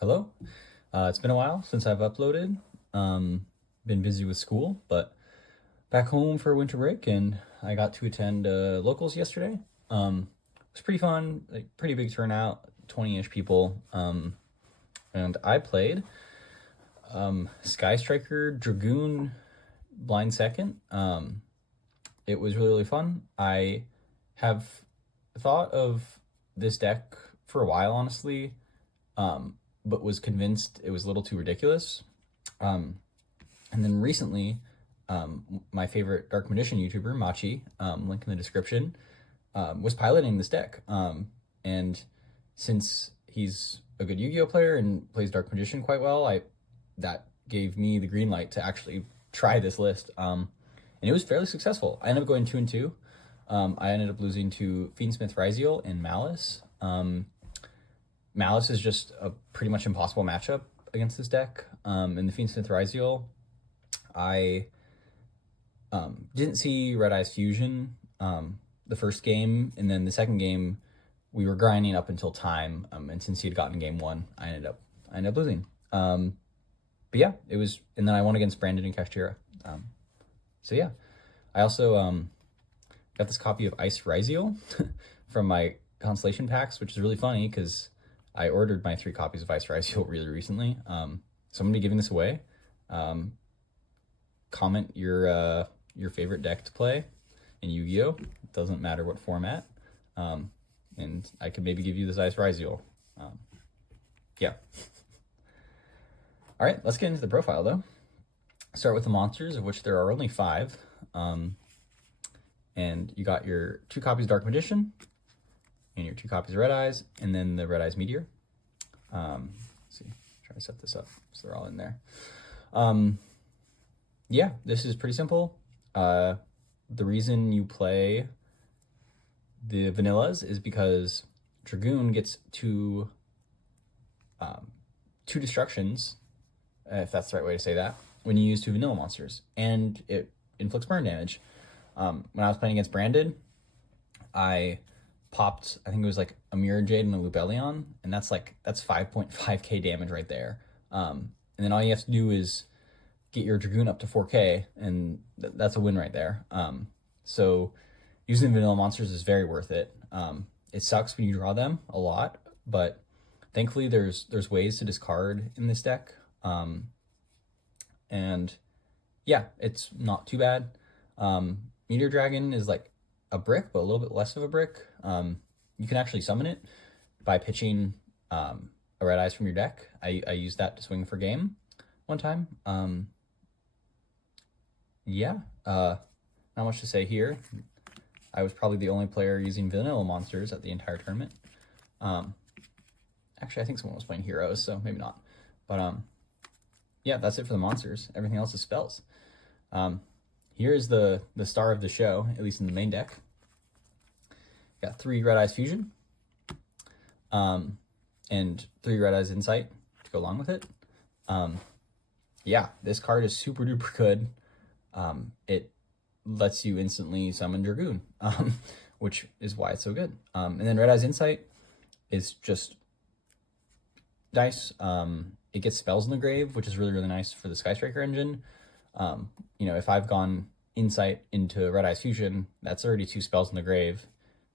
Hello. It's been a while since I've uploaded. Been busy with school, but back home for winter break, and I got to attend locals yesterday. It was pretty fun, like pretty big turnout, 20-ish people. And I played Sky Striker Dragoon blind second. It was really, really fun. I have thought of this deck for a while, honestly, but was convinced it was a little too ridiculous. Um, and then recently, my favorite Dark Magician YouTuber, Machi, link in the description, was piloting this deck. And since he's a good Yu-Gi-Oh player and plays Dark Magician quite well, that gave me the green light to actually try this list. And it was fairly successful. I ended up going 2-2. I ended up losing to Fiendsmith Ryziel and Malice. Malice is just a pretty much impossible matchup against this deck. In the Fiendsmith Ryziel, I didn't see Red Eyes Fusion the first game, and then the second game we were grinding up until time. And since he had gotten game one, I ended up losing. But yeah, it was, and then I won against Brandon and Kashtira. So yeah, I also got this copy of Ice Ryziel from my constellation packs, which is really funny because I ordered my 3 copies of Ice Ryziel really recently. So I'm gonna be giving this away. Comment your favorite deck to play in Yu-Gi-Oh! It doesn't matter what format. And I could maybe give you this Ice Ryziel. Yeah. All right, let's get into the profile though. Start with the monsters, of which there are only 5. And you got your 2 copies of Dark Magician, and your 2 copies of Red Eyes, and then the Red Eyes Meteor. Let's see, try to set this up so they're all in there. Yeah, this is pretty simple. The reason you play the vanillas is because Dragoon gets 2 destructions, if that's the right way to say that, when you use 2 vanilla monsters, and it inflicts burn damage. When I was playing against Brandon, I popped, I think it was like a Mirror Jade and a Lubellion, and that's 5.5k damage right there. And then all you have to do is get your Dragoon up to 4k, and that's a win right there. So using vanilla monsters is very worth it. It sucks when you draw them a lot, but thankfully there's ways to discard in this deck. And yeah, it's not too bad. Meteor Dragon is like a brick, but a little bit less of a brick. You can actually summon it by pitching a Red Eyes from your deck. I used that to swing for game one time. Yeah, not much to say here. I was probably the only player using vanilla monsters at the entire tournament. Actually, I think someone was playing heroes, so maybe not. But yeah, that's it for the monsters. Everything else is spells. Here's the star of the show, at least in the main deck. Got 3 Red Eyes Fusion, and 3 Red Eyes Insight to go along with it. Yeah, this card is super duper good. It lets you instantly summon Dragoon, which is why it's so good. And then Red Eyes Insight is just nice. It gets spells in the grave, which is really, really nice for the Sky Striker engine. You know, if I've gone Insight into Red Eyes Fusion, that's already 2 spells in the grave.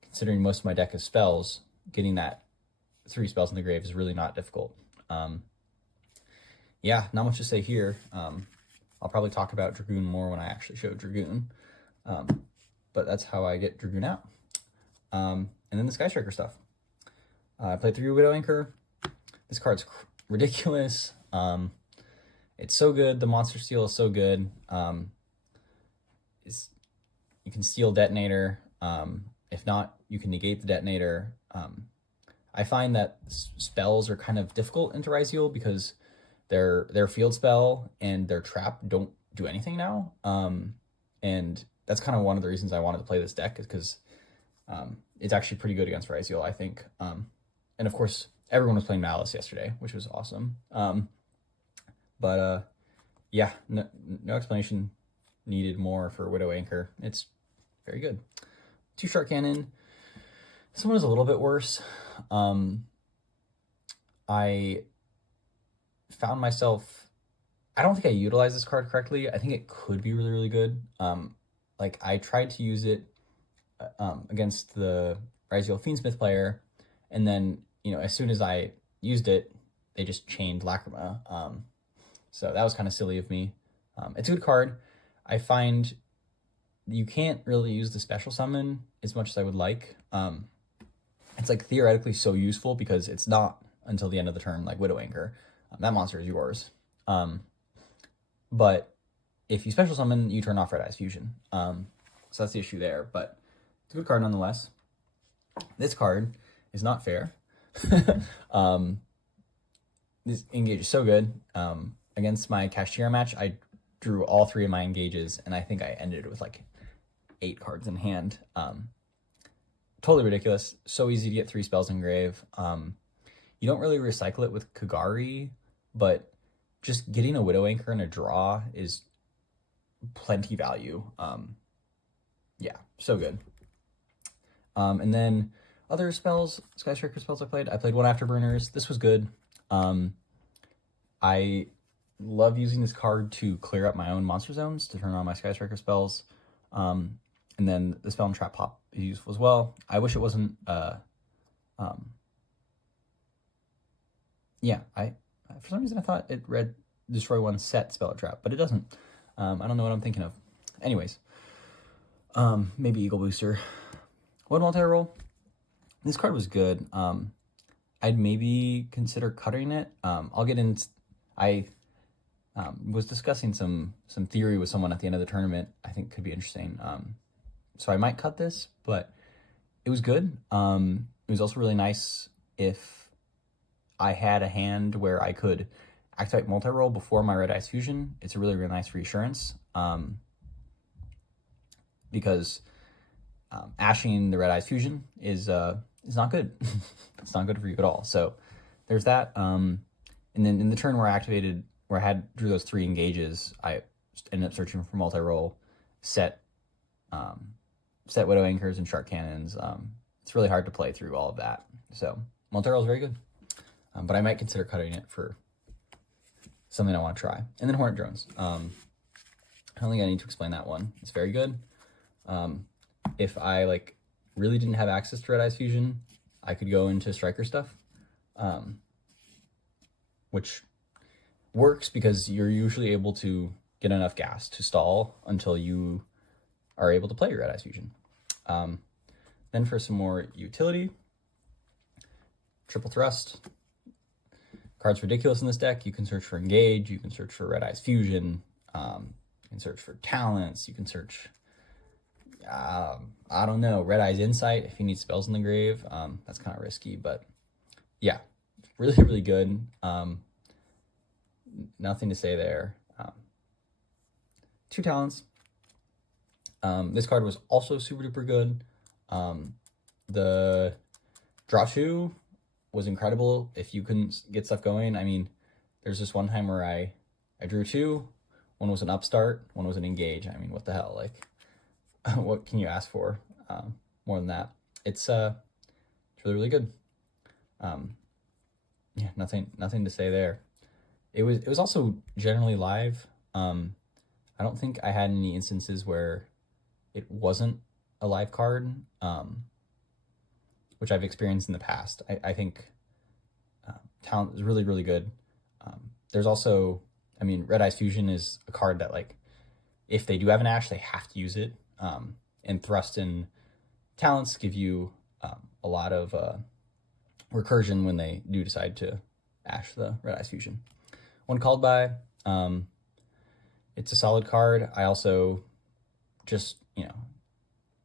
Considering most of my deck is spells, getting that 3 spells in the grave is really not difficult. Yeah, not much to say here. I'll probably talk about Dragoon more when I actually show Dragoon. But that's how I get Dragoon out. And then the Sky Striker stuff. I played 3 Widow Anchor. This card's ridiculous. It's so good. The monster steal is so good. You can steal Detonator. If not, you can negate the Detonator. I find that spells are kind of difficult into Ryziel because their field spell and their trap don't do anything now. And that's kind of one of the reasons I wanted to play this deck, is because it's actually pretty good against Ryziel, I think. And of course, everyone was playing Malice yesterday, which was awesome. But yeah, no explanation needed more for Widow Anchor. It's very good. 2 Shark Cannon. This one is a little bit worse. I found myself, I don't think I utilized this card correctly. I think it could be really, really good. Like I tried to use it against the Raziel Fiendsmith player, and then, as soon as I used it, they just chained Lacrima. So that was kind of silly of me. It's a good card. I find you can't really use the special summon as much as I would like. It's like theoretically so useful because it's not until the end of the turn, like Widow Anchor. That monster is yours. But if you special summon, you turn off Red Eyes Fusion. So that's the issue there, but it's a good card nonetheless. This card is not fair. This engage is so good. Against my Kashtira match, I drew all 3 of my engages, and I think I ended with like 8 cards in hand. Totally ridiculous. So easy to get 3 spells in grave. You don't really recycle it with Kagari, but just getting a Widow Anchor and a draw is plenty value. Yeah, so good. And then other spells, Sky Striker spells I played 1 Afterburners. This was good. I love using this card to clear up my own monster zones to turn on my Sky Striker spells. And then the Spell and Trap Pop is useful as well. I wish it wasn't, yeah, for some reason I thought it read destroy 1 set Spell and Trap, but it doesn't. I don't know what I'm thinking of. Anyways, maybe Eagle Booster. 1 multi-roll. This card was good. I'd maybe consider cutting it. I'll get into, I was discussing some theory with someone at the end of the tournament I think could be interesting. So I might cut this, but it was good. It was also really nice if I had a hand where I could activate multi-roll before my Red Eyes Fusion. It's a really, really nice reassurance. Because ashing the Red Eyes Fusion is not good. It's not good for you at all. So there's that. And then in the turn where I drew those 3 engages, I ended up searching for multi-roll, set Widow Anchors and Shark Cannons. It's really hard to play through all of that. So multi-roll is very good. But I might consider cutting it for something I want to try. And then Hornet Drones. I don't think I need to explain that one. It's very good. If I really didn't have access to Red Eyes Fusion, I could go into Striker stuff, which works because you're usually able to get enough gas to stall until you are able to play your Red Eyes Fusion. Then for some more utility, Triple Thrust. Card's ridiculous in this deck. You can search for Engage, you can search for Red Eyes Fusion, you can search for Talents, you can search, I don't know, Red Eyes Insight if you need spells in the grave. That's kind of risky, but yeah, really, really good. Nothing to say there. 2 Talents. This card was also super duper good. The draw 2 was incredible if you couldn't get stuff going. I mean, there's this one time where I drew 2. One was an upstart, one was an engage. I mean, what the hell? What can you ask for more than that? It's really, really good. Yeah, nothing to say there. It was also generally live. I don't think I had any instances where it wasn't a live card, which I've experienced in the past. I think Talent is really, really good. There's also, I mean, Red Eyes Fusion is a card that, if they do have an Ash, they have to use it. And Thrust and Talents give you a lot of recursion when they do decide to Ash the Red Eyes Fusion. 1 Called By. It's a solid card. I also just,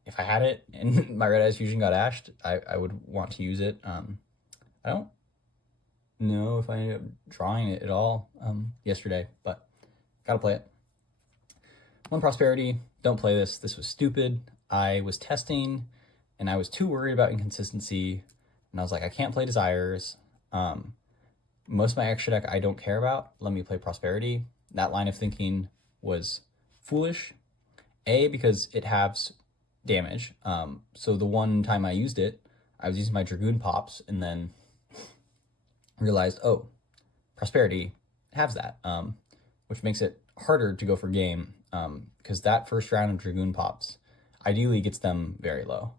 if I had it and my Red Eyes Fusion got ashed, I would want to use it. I don't know if I ended up drawing it at all yesterday, but gotta play it. 1 Prosperity. Don't play this. This was stupid. I was testing and I was too worried about inconsistency, and I was like, I can't play Desires. Most of my extra deck I don't care about. Let me play Prosperity. That line of thinking was foolish. A, because it halves damage. So the one time I used it, I was using my Dragoon pops and then realized, oh, Prosperity halves that, which makes it harder to go for game, because that first round of Dragoon pops ideally gets them very low.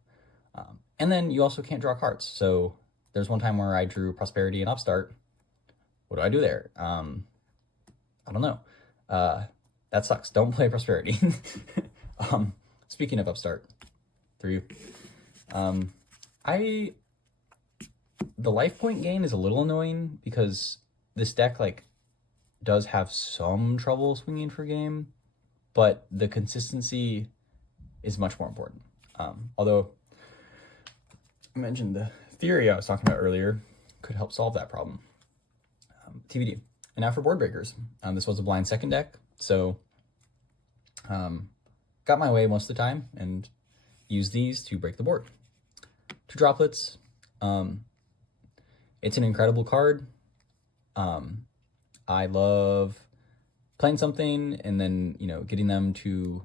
And then you also can't draw cards. So there's one time where I drew Prosperity and Upstart. What do I do there? I don't know. That sucks. Don't play Prosperity. Speaking of Upstart, through the life point gain is a little annoying because this deck like does have some trouble swinging for game, but the consistency is much more important. Although I mentioned the theory I was talking about earlier could help solve that problem. TBD. And now for board breakers. This was a blind second deck, so got my way most of the time and used these to break the board. 2 droplets. It's an incredible card. I love playing something and then, getting them to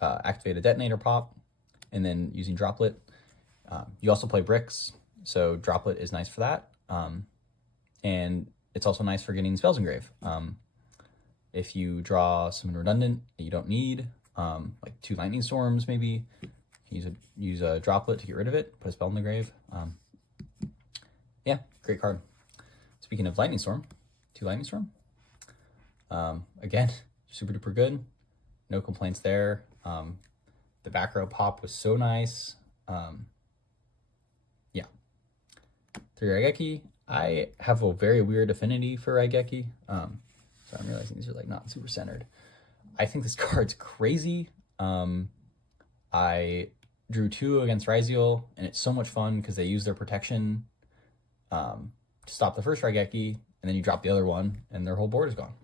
activate a detonator pop and then using droplet. You also play bricks, so droplet is nice for that. And it's also nice for getting spells engrave. If you draw something redundant that you don't need, like 2 lightning storms maybe, use a droplet to get rid of it, put a spell in the grave. Yeah, great card. Speaking of lightning storm, 2 lightning storm. Again, super duper good. No complaints there. The back row pop was so nice. Yeah. 3 Raigeki. I have a very weird affinity for Raigeki. So I'm realizing these are like not super centered. I think this card's crazy. I drew 2 against Ryziel, and it's so much fun because they use their protection to stop the first Raigeki, and then you drop the other one, and their whole board is gone.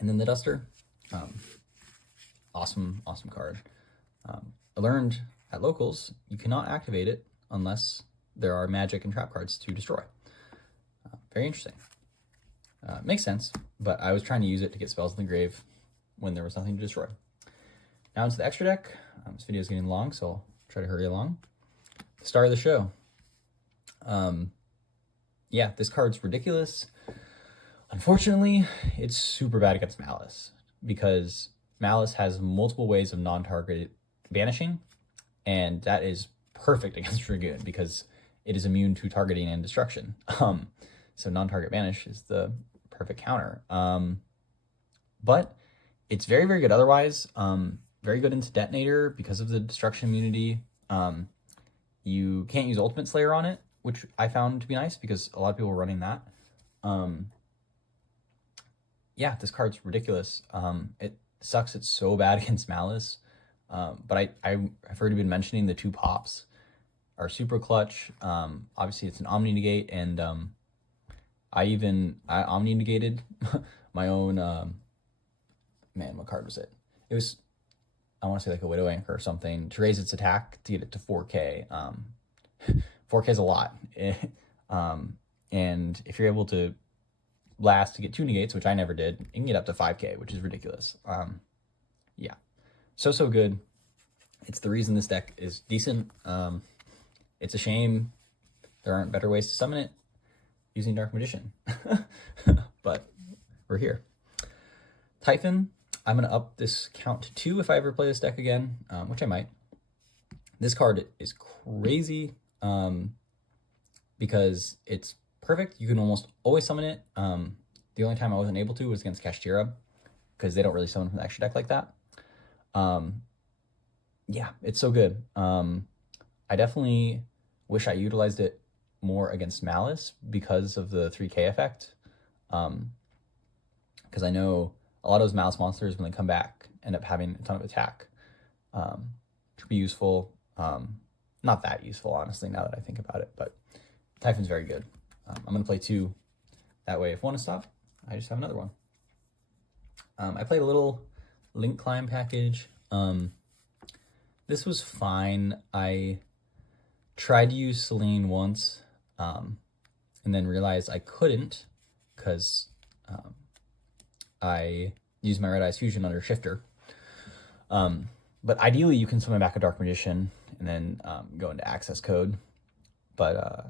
And then the Duster. Awesome card. I learned at locals, you cannot activate it unless there are magic and trap cards to destroy. Very interesting. Makes sense, but I was trying to use it to get spells in the grave when there was nothing to destroy. Now into the extra deck. This video is getting long, so I'll try to hurry along. Star of the show. Yeah, this card's ridiculous. Unfortunately, it's super bad against Malice because Malice has multiple ways of non-targeted banishing, and that is perfect against Dragoon because it is immune to targeting and destruction. So non-target banish is the perfect counter. But it's very, very good otherwise. Very good into Detonator because of the destruction immunity. You can't use Ultimate Slayer on it, which I found to be nice because a lot of people were running that. Yeah, this card's ridiculous. It sucks it's so bad against Malice. But I've already been mentioning the 2 pops are super clutch. Obviously it's an Omni Negate, and I Omni Negated my own, man, what card was it? It was, I want to say like a Widow Anchor or something, to raise its attack to get it to 4K. 4K is a lot. And if you're able to blast to get 2 negates, which I never did, you can get up to 5K, which is ridiculous. Yeah, so good. It's the reason this deck is decent. It's a shame there aren't better ways to summon it using Dark Magician, but we're here. Typhon, I'm gonna up this count to 2 if I ever play this deck again, which I might. This card is crazy because it's perfect. You can almost always summon it. The only time I wasn't able to was against Kashtira because they don't really summon from the extra deck like that. Yeah, it's so good. I definitely wish I utilized it more against Malice because of the 3K effect. Because I know a lot of those Malice monsters, when they come back, end up having a ton of attack. Could be useful. Not that useful, honestly, now that I think about it, but Typhon's very good. I'm going to play 2. That way, if one is stopped, I just have another one. I played a little Link Climb package. This was fine. I tried to use Selene once, and then realized I couldn't because I used my Red Eyes Fusion under Shifter. But ideally, you can summon back a Dark Magician and then go into access code. But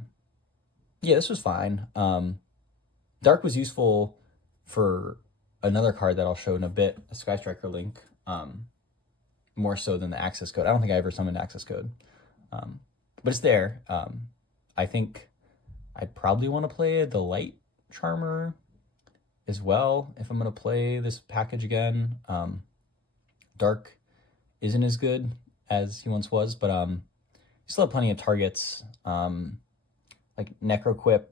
yeah, this was fine. Dark was useful for another card that I'll show in a bit, a Sky Striker Link, more so than the access code. I don't think I ever summoned access code, but it's there. I think I'd probably want to play the Light Charmer as well if I'm going to play this package again. Dark isn't as good as he once was, but you still have plenty of targets, like Necroquip.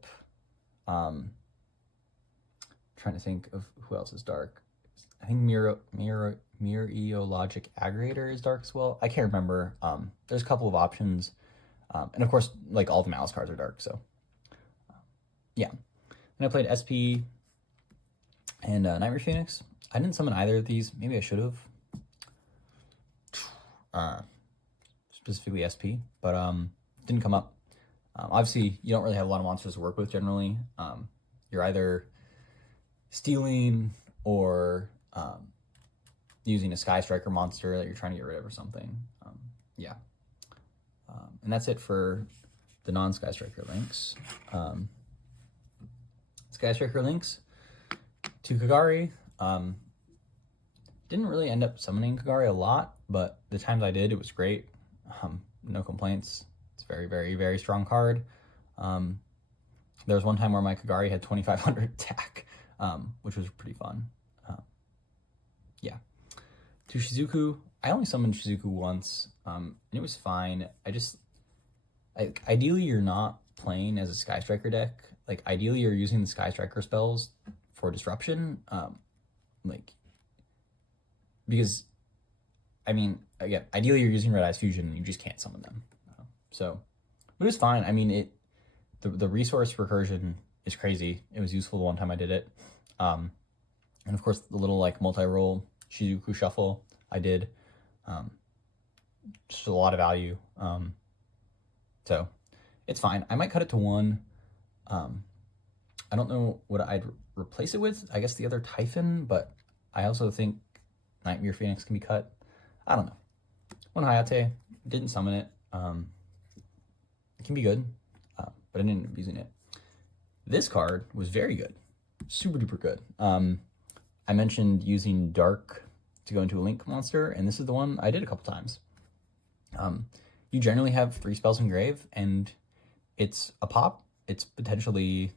Trying to think of who else is dark. I think Meteorologic Aggregator is dark as well. I can't remember. There's a couple of options, and of course, like all the Malice cards are dark. So, yeah. And I played SP and Nightmare Phoenix. I didn't summon either of these. Maybe I should have. Specifically SP, but didn't come up. Obviously, you don't really have a lot of monsters to work with generally. You're either stealing or using a Sky Striker monster that you're trying to get rid of or something. Yeah. And that's it for the non-Sky Striker links. Sky Striker links to Kagari. Didn't really end up summoning Kagari a lot, but the times I did, it was great. No complaints. It's a very, very, very strong card. There was one time where my Kagari had 2,500 attack, which was pretty fun. Yeah. To Shizuku, I only summoned Shizuku once, and it was fine. Ideally, you're not playing as a Sky Striker deck. Like, ideally, you're using the Sky Striker spells for disruption. Because, I mean, again, ideally, you're using Red Eyes Fusion, and you just can't summon them. But it was fine. I mean, the resource recursion is crazy. It was useful the one time I did it. And of course, the little like multi-roll Shizuku shuffle I did. Just a lot of value. So it's fine. I might cut it to 1. I don't know what I'd replace it with. I guess the other Typhon, but I also think Nightmare Phoenix can be cut. I don't know. 1 Hayate, didn't summon it. It can be good, but I didn't end up using it. This card was very good. Super duper good. I mentioned using Dark to go into a Link monster, and this is the one I did a couple times. You generally have 3 spells in grave, and it's a pop. It's potentially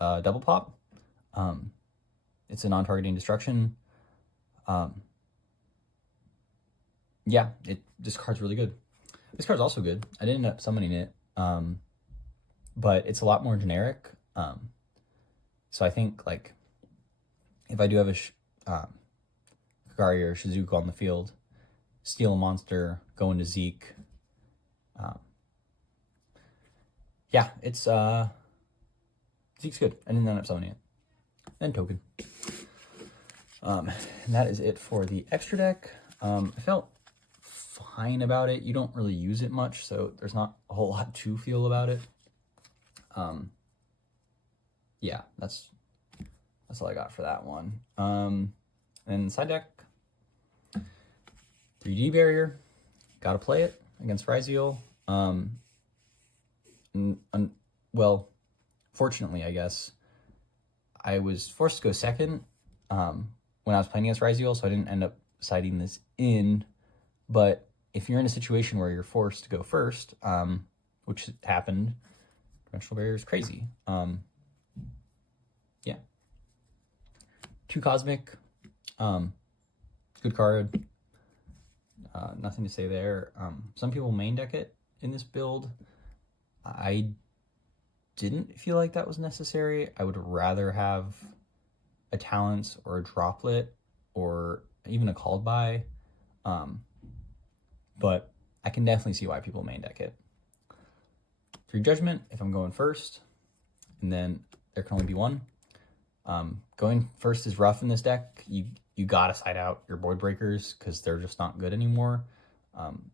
a double pop. It's a non-targeting destruction. Yeah, this card's really good. This card's also good. I didn't end up summoning it, but it's a lot more generic. So I think, like, if I do have a Kagari or Shizuku on the field, steal a monster, go into Zeke. Yeah, it's Zeke's good. I didn't end up summoning it. Then token. And that is it for the extra deck. I felt fine about it. You don't really use it much, so there's not a whole lot to feel about it. Yeah, that's all I got for that one. And side deck, 3D barrier, gotta play it against Ryziel. Well, fortunately, I guess, I was forced to go second when I was playing against Ryziel, so I didn't end up siding this in. But if you're in a situation where you're forced to go first, which happened, Dimensional Barrier is crazy. Yeah. 2 Cosmic, good card. Nothing to say there. Some people main deck it in this build. I didn't feel like that was necessary. I would rather have a Talents or a Droplet or even a Called By. But I can definitely see why people main deck it. 3 Judgment if I'm going first, and then there can only be 1. Going first is rough in this deck. You gotta side out your Void Breakers because they're just not good anymore.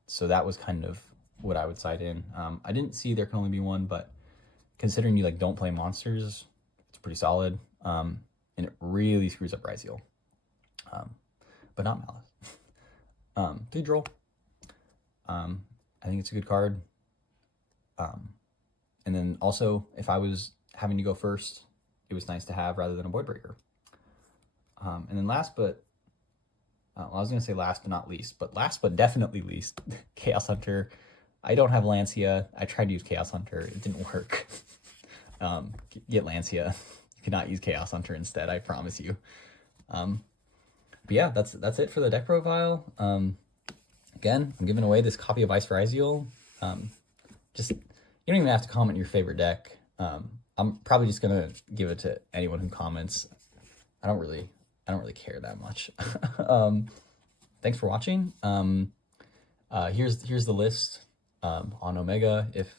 So that was kind of what I would side in. I didn't see there can only be 1, but considering you don't play monsters, it's pretty solid. And it really screws up Ryziel. But not Malice. 3 Droll. I think it's a good card. And then also, if I was having to go first, it was nice to have rather than a Void Breaker. And then I was going to say last but not least, but last but definitely least, Chaos Hunter. I don't have Lancia. I tried to use Chaos Hunter. It didn't work. Get Lancia. You cannot use Chaos Hunter instead, I promise you. But yeah, that's it for the deck profile. Again, I'm giving away this copy of Ice Ryziel. Just, you don't even have to comment your favorite deck. I'm probably just gonna give it to anyone who comments. I don't really care that much. Thanks for watching. Here's the list on Omega. If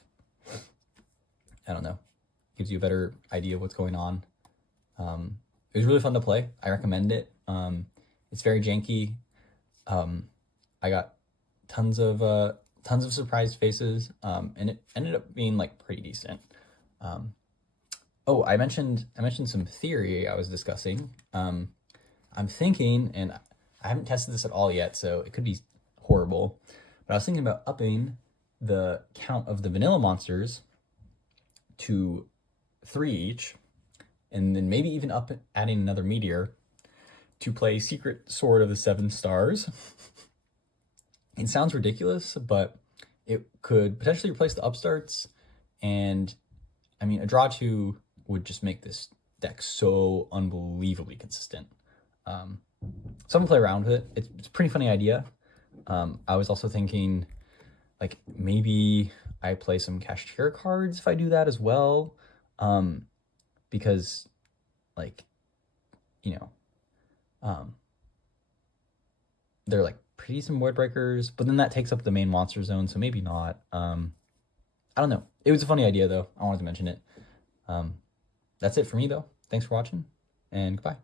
I don't know, gives you a better idea of what's going on. It was really fun to play. I recommend it. It's very janky. I got tons of surprised faces, and it ended up being like pretty decent. Oh, I mentioned some theory I was discussing. I'm thinking, and I haven't tested this at all yet, so it could be horrible, but I was thinking about upping the count of the vanilla monsters to 3 each, and then maybe even adding another meteor to play Secret Sword of the 7 Stars. It sounds ridiculous, but it could potentially replace the upstarts, and I mean, a draw 2 would just make this deck so unbelievably consistent. So I'm gonna play around with it. It's a pretty funny idea. I was also thinking, like, maybe I play some Cashier cards if I do that as well, because, like, you know, they're like pretty decent Void Breakers, but then that takes up the main monster zone, so maybe not. I don't know. It was a funny idea though. I wanted to mention it. That's it for me though. Thanks for watching, and goodbye.